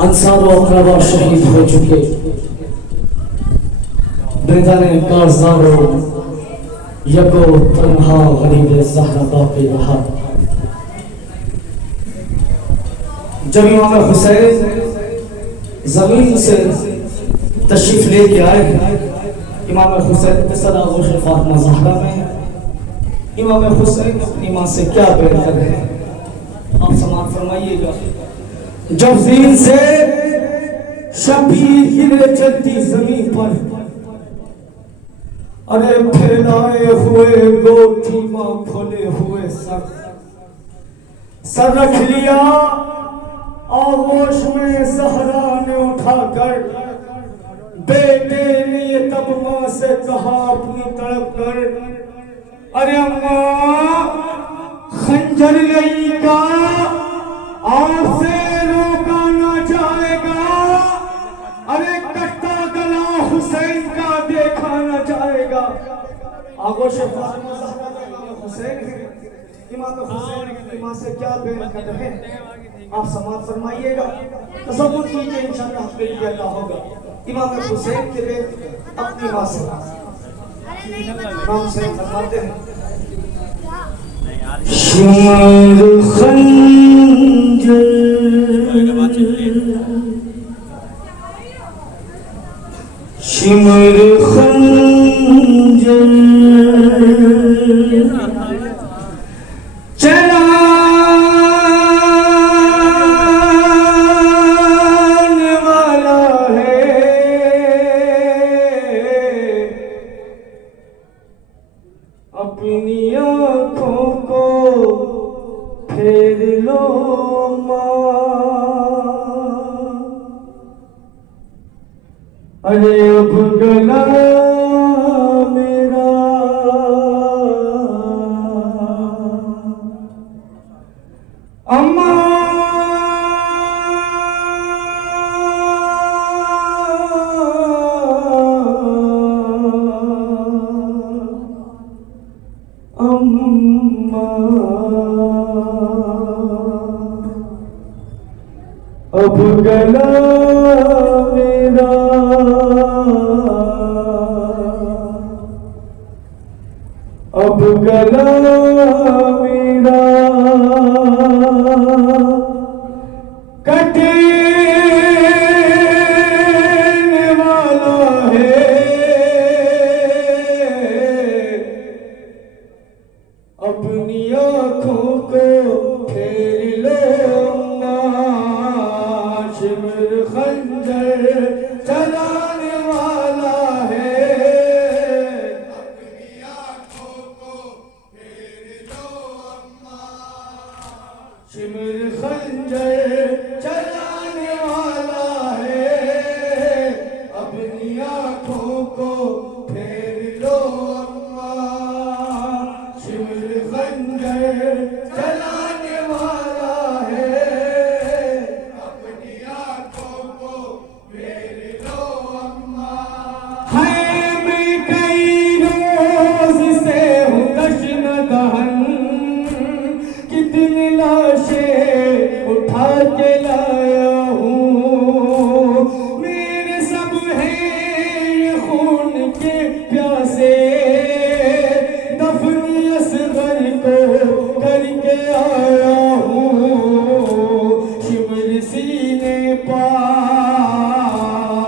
अंसार व अक़रबा शहीद हो चुके, बेदाने कारज़ारो यको तन्हा गरीब ज़हरा बाक़ी रहा। जब इमाम हुसैन ज़मीन से तशरीफ लेके आए, इमाम हुसैन के सर आगोश फ़ातिमा ज़हरा में इमाम हुसैन अपनी माँ से क्या बैर कर रहे हैं, आप समाअत फरमाइएगा। जब ज़मीन से शबीर हिले चलती ज़मीन पर, अरे फैलाए हुए गोटी माँ खोले हुए सर रख लिया आगोश में ज़हरा ने उठाकर। बेटे ने तब माँ से कहा अपनी तड़प कर, अरे अम्मा खंजर लेगा आपसे रोका ना जाएगा, अरे कट्टा गला हुसैन का देखा ना जाएगा। आगोश फातिमा ज़हरा हुसैन इमाम हुसैन की माँ से क्या बयान कर रहे हैं, आप समाअत फरमाइएगा। तसव्वुर कीजिए इंशाअल्लाह आपके लिए क्या होगा। इमाम हुसैन के लिए अपनी माँ से इमाम हुसैन फरमाते हैं, शिमर खंजर शिमर खंजर चलाने वाला है, अपनी आँखों को फेर लो माँ, अरे अब गला मेरा अम्मा अम्मा अब गला मेरा, अब गला मेरा कटने वाला है, अपनी आँखों को फेर लो माँ, शिमर खंजर चलाने वाला है, अपनी आँखों को फेर लो अम्मा, शिमर खंजर चलाने वाला है, अपनी आँखों को फेर लो अम्मा, शिमर खंजर चलाने वाला है, अपनी आँखों को फेर लो अम्मा। है मैं कई रोज से हूँ दशन दहन, कितनी लाशें उठा के लाया हूँ, मेरे सब हैं खून के प्यासे, दफन असगर को करके आया हूँ, शिमर सीने पा,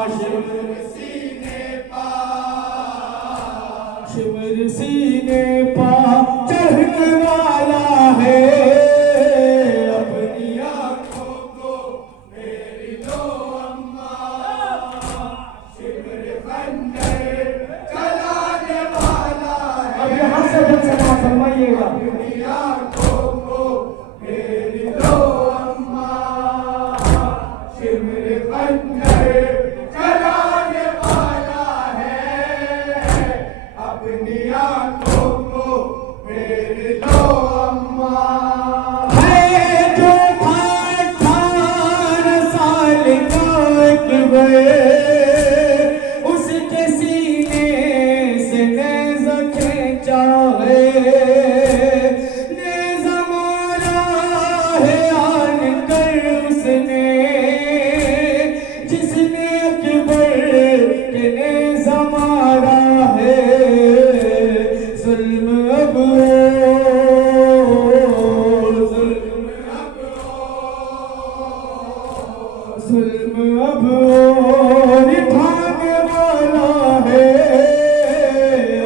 शिमर सीने पा, शिमर सीने पा चढ़ने वाला है, अपनी आँखों को जुल्म अब और भागने वाला है,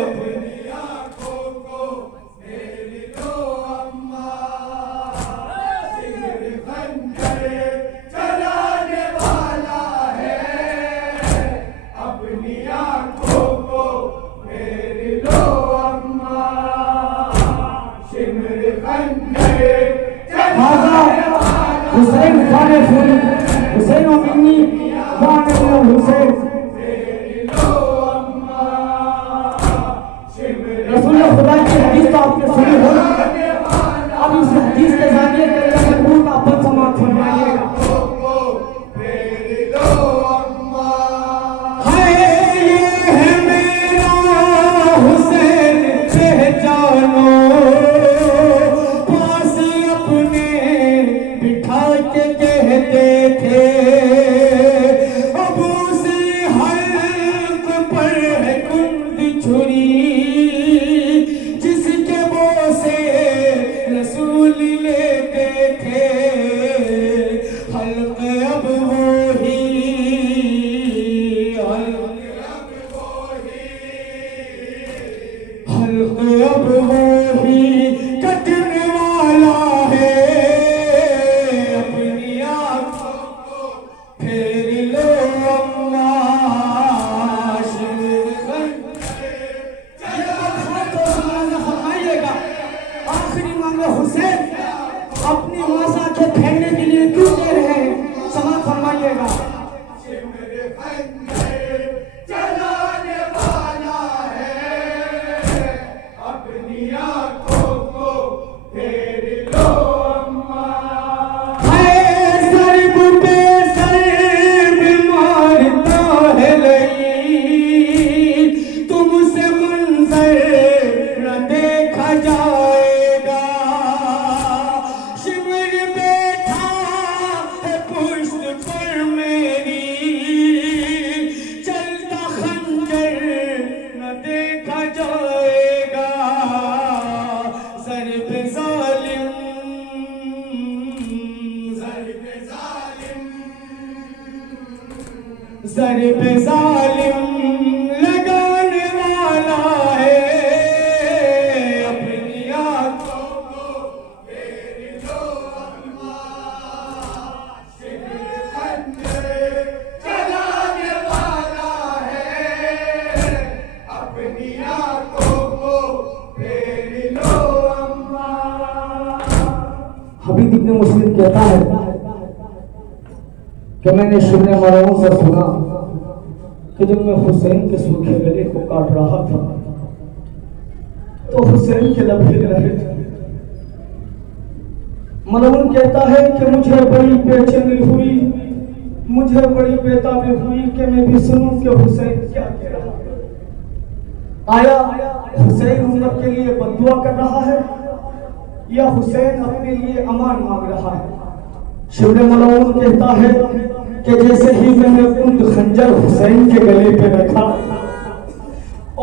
अपनी आंखों को फेर लो अम्मा, सिर खंजर चलाने वाला है, अपनी आंखों को फेर लो अम्मा, सिर खंजर चलाने वाला हुसैन खाने फूल हुसैन अमीनी गाने में हुसैन रसूलुल्लाह खुदा की हदीस तो आपने सुनी हो, अब इस हदीस के जानिए कि मजबूर का पद समाप्त फरमाइएगा। हाय ये है मेरा हुसैन पहचानो, पास अपने बिठा के कहते थे, अब उसी हल्क पर है कुंद छुरी, जिसके वो से रसूल लेते थे, हल्क अब वो ही, हल्क अब वो ही कटने वाला है, अपनी आंखों को फेर लो अम्मा, फरमाइएगा आखिरी मांगे हुसैन अपनी मासा के फेरने के लिए क्यों दे रहे हैं, समाज फरमाइएगा। चलाने वाला है, अपनी आंखों को फेर लो अम्मा, है सर्ब पे सर्ब मारता है लई, तुमसे मंजर न देखा जाएगा, शिविर बैठा है पुष्ट पर मेरी, चलता खंजर न देखा जाएगा, ज़र्ब ज़ालिम, ज़र्ब ज़ालिम, ज़र्ब ज़ालिम लगाने वाला है, अपनी आंखों को फेर लो अम्मा, शिविर खंजर चलाने वाला है, अपनी आंखों को फेर लो अम्मा। हबीब इब्न मुस्लिम कहता है कि मैंने शिब्ने मरहूम से सुना कि जब मैं हुसैन के सूखे गले को काट रहा था तो हुसैन के लब हिल रहे थे। मरहूम कहता है कि मुझे बड़ी बेचैनी हुई, मुझे बड़ी बेताबी हुई कि मैं भी सुनूं कि हुसैन क्या कह रहा है। आया हुसैन उम्मत के लिए बद्दुआ कर रहा है या हुसैन अपने लिए अमान मांग रहा है। शिब्ने मरहूम कहता है कि जैसे ही मैंने कुंद खंजर हुसैन के गले पे रखा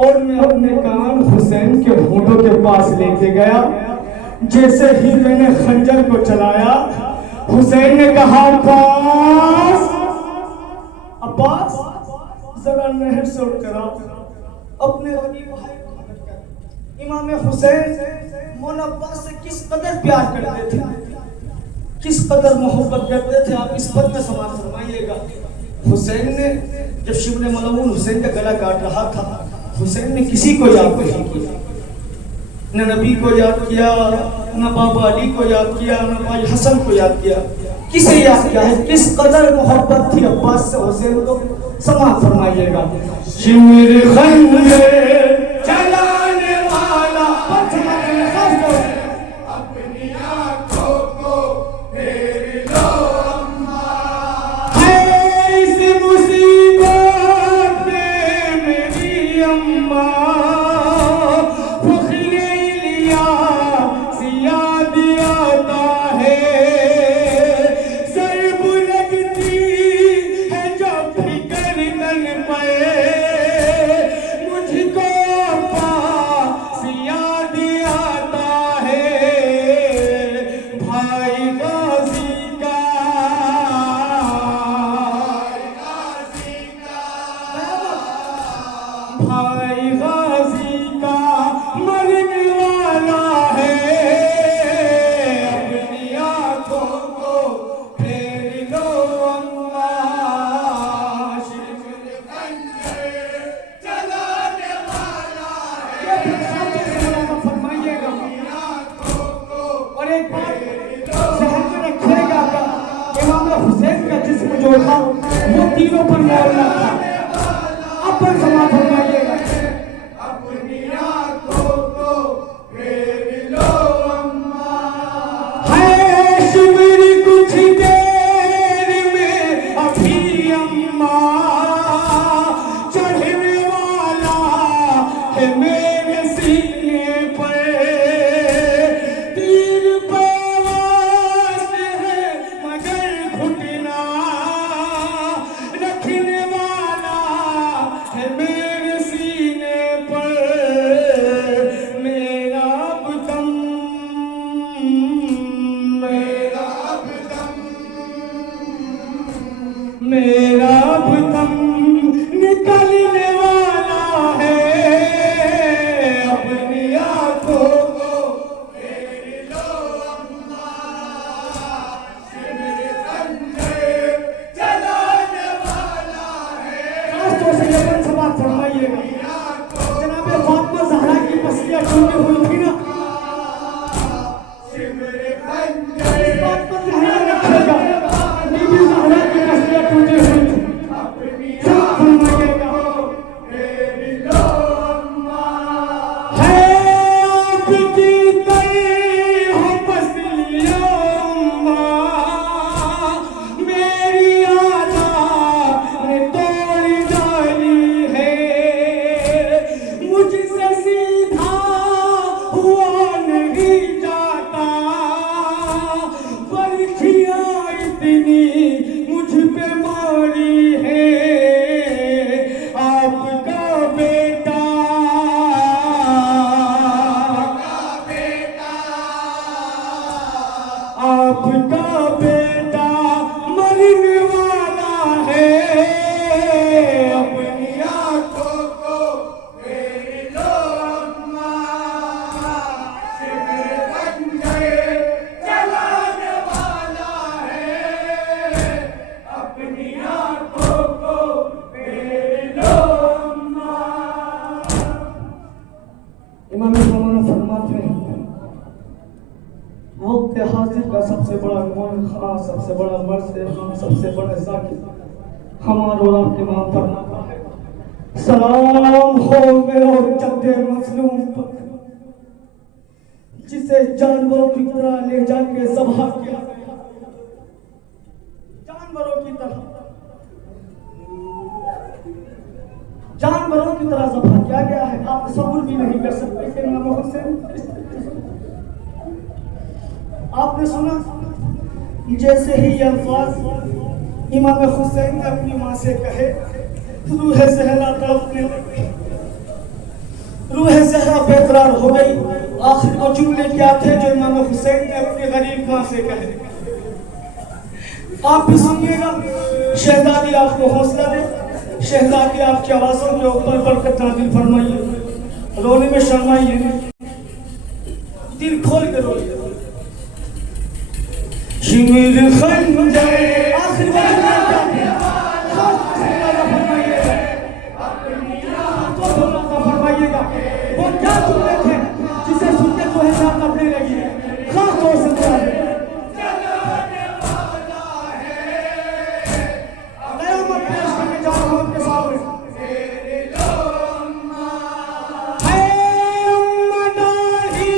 और मैं अपने कान हुसैन के होंठों के पास लेके गया, जैसे ही मैंने खंजर को चलाया, हुसैन ने कहा अब्बास, अब्बास जरा नहर से उतरा, अपने गरीब भाई को मदद कर। इमाम हुसैन मौला अब्बास से किस कदर प्यार करते थे, किस कदर मोहब्बत करते थे, आप इस पद में समाज फरमाइएगा। हुसैन ने जब शिब्ने मलऊन हुसैन का गला काट रहा था, हुसैन ने किसी को याद नहीं किया, न नबी को याद किया, न बाबा अली को याद किया, न भाई हसन को याद किया, किसे याद किया है। किस कदर मोहब्बत थी अब्बास से हुसैन को, समाज फरमाइएगा। शिविर खंजर चलाने वाला, अपनी आंखों को फेर लो अम्मा, है इस मुसीबत में मेरी अम्मा, फख्रे इलियास याद आता है, ज़र्ब लगती है जब भी गर्दन पे, मुझको जिस्म जो था वो तीनों पर मौला था। अपन समा फरमाइएगा। अपनी आंखों को फेर लो अम्मा, है शिविर कुछ देर में अभी अम्मा, चढ़ने वाला है मेरे सीने पर, तीर पास है मगर घुटना रखने वाला है मेरे सीने पर, मेरा बदम मेरा मेरा बदम निकलने वाला है, अपनी आंखों को फेर लो अम्मा, शिविर खंजर चलाने वाला है। खासतौर से ये अपन समाज फरमाइएगा। जनाब फातिमा ज़हरा की पसलियाँ टूटी हुई थी ना, शिविर खंजर इस बात पर ध्यान रखिएगा। बीबी ज़हरा की पसलियाँ टूटी हुई थी, अपनी सब फरमाइएगा। फेर लो अम्मा, है आपकी तरह पसलियाँ अम्मा, मेरी आदत ने तोड़ डाली है, मुझसे सीधा हुआ नहीं जाता, बरखियाँ इतनी मुझ पे मारी है, आपका बेटा आपका बेटा मरने वाला है, अपनी आंखों को फेर लो अम्मा, शिविर खंजर चलाने वाला है, अपनी आंखों को फेर लो अम्मा। इमाम ज़माना फरमाते हैं, वक्त हाजिर का सबसे बड़ा कौन खास, सबसे बड़ा मर्द, सबसे बड़ा जाकिर हमारे और आपके नाम पर सलाम हो मेरे और जद्दे मजलूम पर, जिसे जानवरों की तरह ले जाके ज़बह किया, जानवरों की तरह ज़बह किया गया है। आप तसव्वुर भी नहीं कर सकते कि इमाम हुसैन, आपने सुना जैसे ही ये अल्फाज इमाम हुसैन ने अपनी माँ से कहे, रूह ज़हरा तड़पने लगी, रूह ज़हरा बेकरार हो गई। आखिर वो जुमले क्या थे जो इमाम हुसैन ने अपनी गरीब माँ से कहे? आप भी सुनिएगा। शहजादी आपको हौसला दे, शहजादी आपकी आवाज़ों के ऊपर बरकत नाज़िल फरमाइए, रोने में शर्माइए नहीं, दिल खोल के रोइए। शिविर खंजर आखिर वजह क्या है? खास फरमाइएगा, फरमाइएगा वो क्या जुमले थे जिसे सुन के जो है साथ अपने लगी है, खास तौर से चलाने वाला है, कयामत पेश करके जा रहा हूं आपके सामने। फेर लो अम्मा, है अम्मा दाढ़ी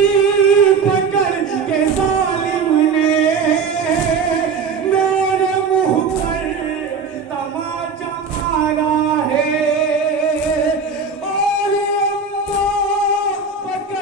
पकड़ के जालिम ने मेरे मुंह पर तमाचा मारा है, और अम्मा पकड़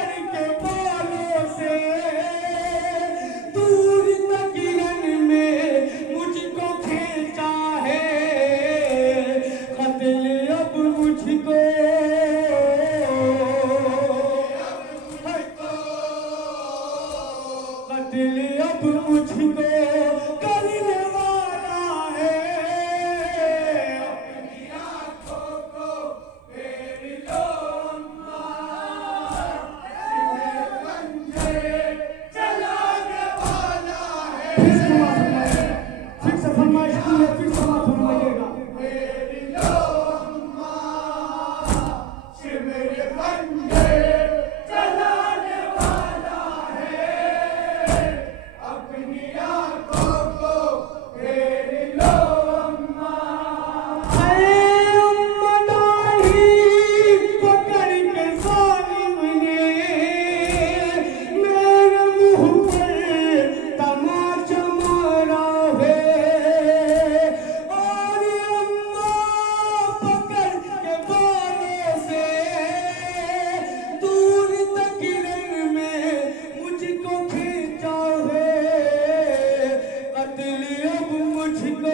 मुझको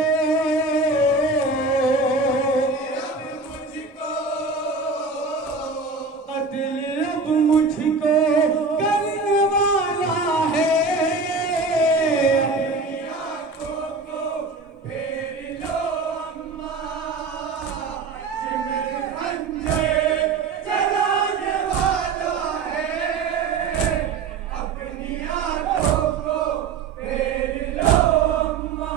कत्ल अब मुझको करने वाला है। आंखों को फेर लो अम्मा, सिमर खंजर चलाने वाला है। अपनी आंखों को फेर लो अम्मा,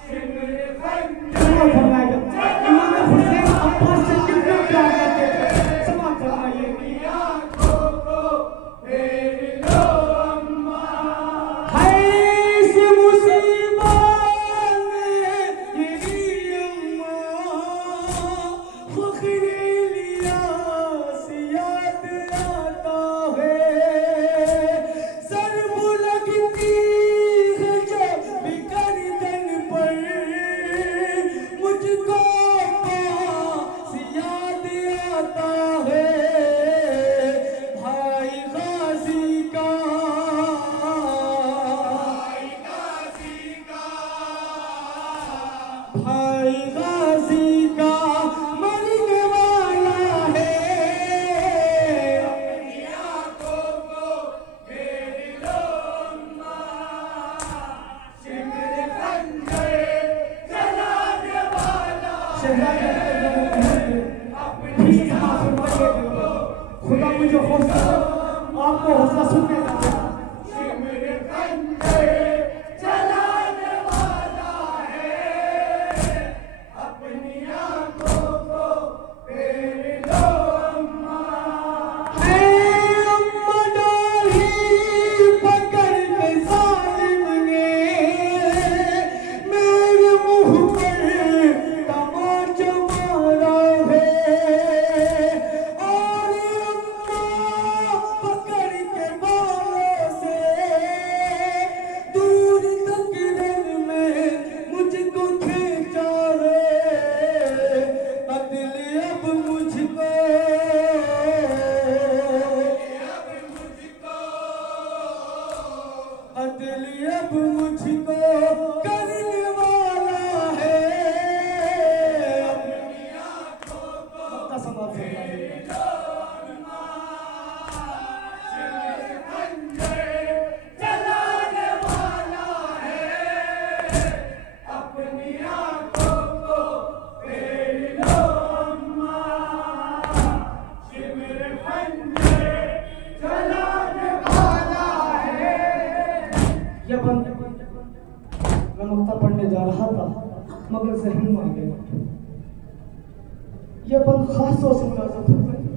सिमर खंजर इमाम हुसैन अब्बास से कितना प्यार करते थे। समाज फरमाइए आंखों को फेर लो अम्मा, है इस मुसीबत में गिरी अम्मा, फख्र इलियास याद आता है। ज़र्ब लगती है जब भी गर्दन पर, मुझको पास याद आता है। भाई गाजी का भाई गाजी का मरने वाला है। आंखों को फेर लो अम्मा, सिमर खंजर चलाने वाला खुदा मुझे हौसला, आपको हौसला सुनने का सिमर खंजर चलाने वाला है। अपनी आंखों को फेर लो अम्मा, है। अम्मा डाली पकड़ के जालिम ने मेरे मुंह पर तमाचा मारा है। और अम्मा पकड़ के बालों से दूर तक दिल में मुझको खींचा है। कत्ल अब मुझको कत्ल अब मुझको करने वाला है। मक्का समाप्त फरमाइए। खंजर चलाने वाला है। अपनी आंखों को फेर लो अम्मा, सिमर खंजर चलाने वाला है। ये बंद मैं मक्ता पढ़ने जा रहा था मगर जहन में आ गया। ये बंद खास तौर से मुलाज़ा फरमाइए।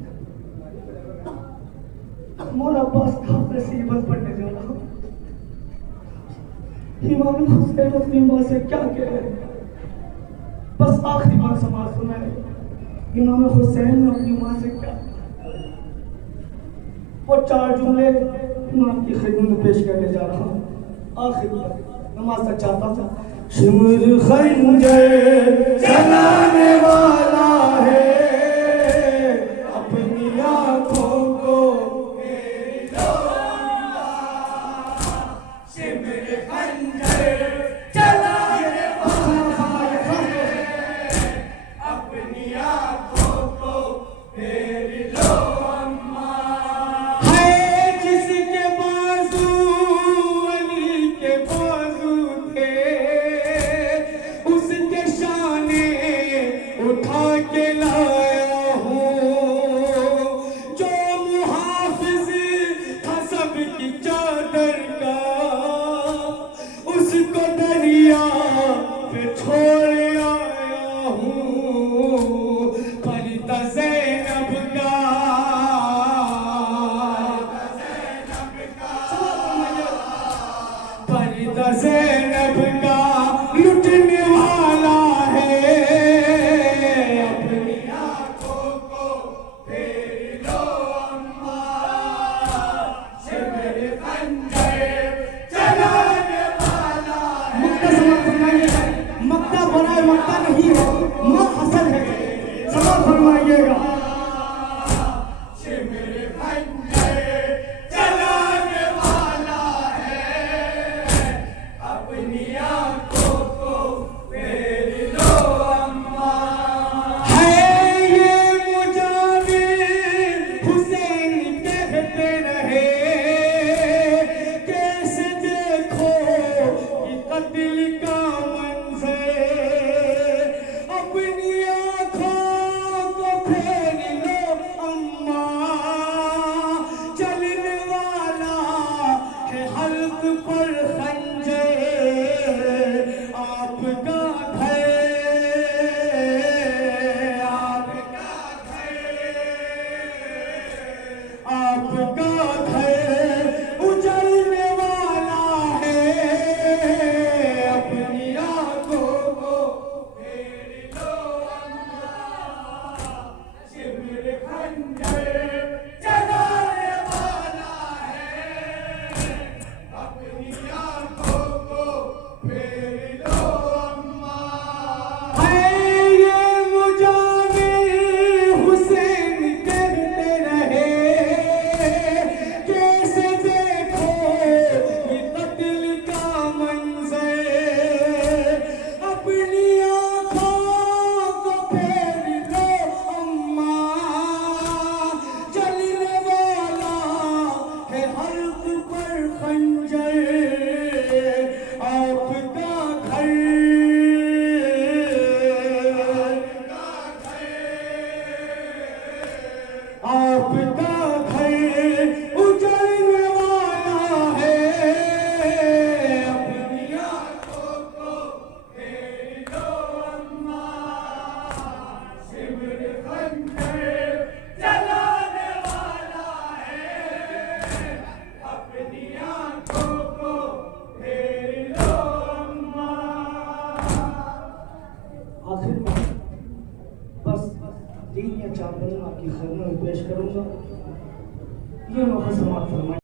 मौला अब्बास खाफिर से ये बंद पढ़ने जा रहा हूँ। इमाम हुसैन अपनी माँ से क्या कह रहे हैं, बस आखिरी बार समाज सुनाए। इमाम हुसैन ने अपनी माँ से क्या, वो 4 जुमले मैं आपकी खिदमत में पेश करने जा रहा हूँ। आखिरी नमाज तक चाहता था। सिमर खंजर चलाने वाला है, अपनी आंखों को सिमर खंजर चलाने अपनी आंखों को फेर लो अम्मा, है जिसके बाजू अली के बाजू थे, उसके शाने उठा के लाया हूँ। जो मुहाफिज था सबकी चादर का, उसको दरिया पे छोड़ आया हूँ। फरीदा ज़ैनब का फरीदा ज़ैनब का लुटने वाला है। अपनी आंखों को फेर लो अम्मा, सिमर खंजर चलाने वाला है। मक्का समाप्त फरमाइए। मक्का बनाए मक्का नहीं है, माँ हसन है। समाप्त फरमाइएगा। सिमर खंजर चलाने वाला है। अपनी आंखों कत्ल का मंजर अपनी आँखों को फेर लो अम्मा, चलने वाला है हल्क पर खंजर, आपका घर, आपका घर उजड़ने वाला है, अपनी आँखों को फेर लो अम्मा, शिविर खंजर चलाने वाला है, अपनी आंखों को फेर लो अम्मा। है ये मुजाहिर हुसैन कहते रहे, कैसे देखो ये कत्ल का मंजर, अपनी आँखों को फेर लो अम्मा, चलने वाला है हल्क पर खंजर, आपका घर, आपका घर उजड़ने वाला है, अपनी आंखों को फेर लो अम्मा, शिविर खंजर चलाने वाला है, अपनी आंखों को फेर लो अम्मा। आखिर में बस 3 या 4 बंदों आपकी खिदमत में पेश करूंगा। ये मौका समाप्त फरमाइए।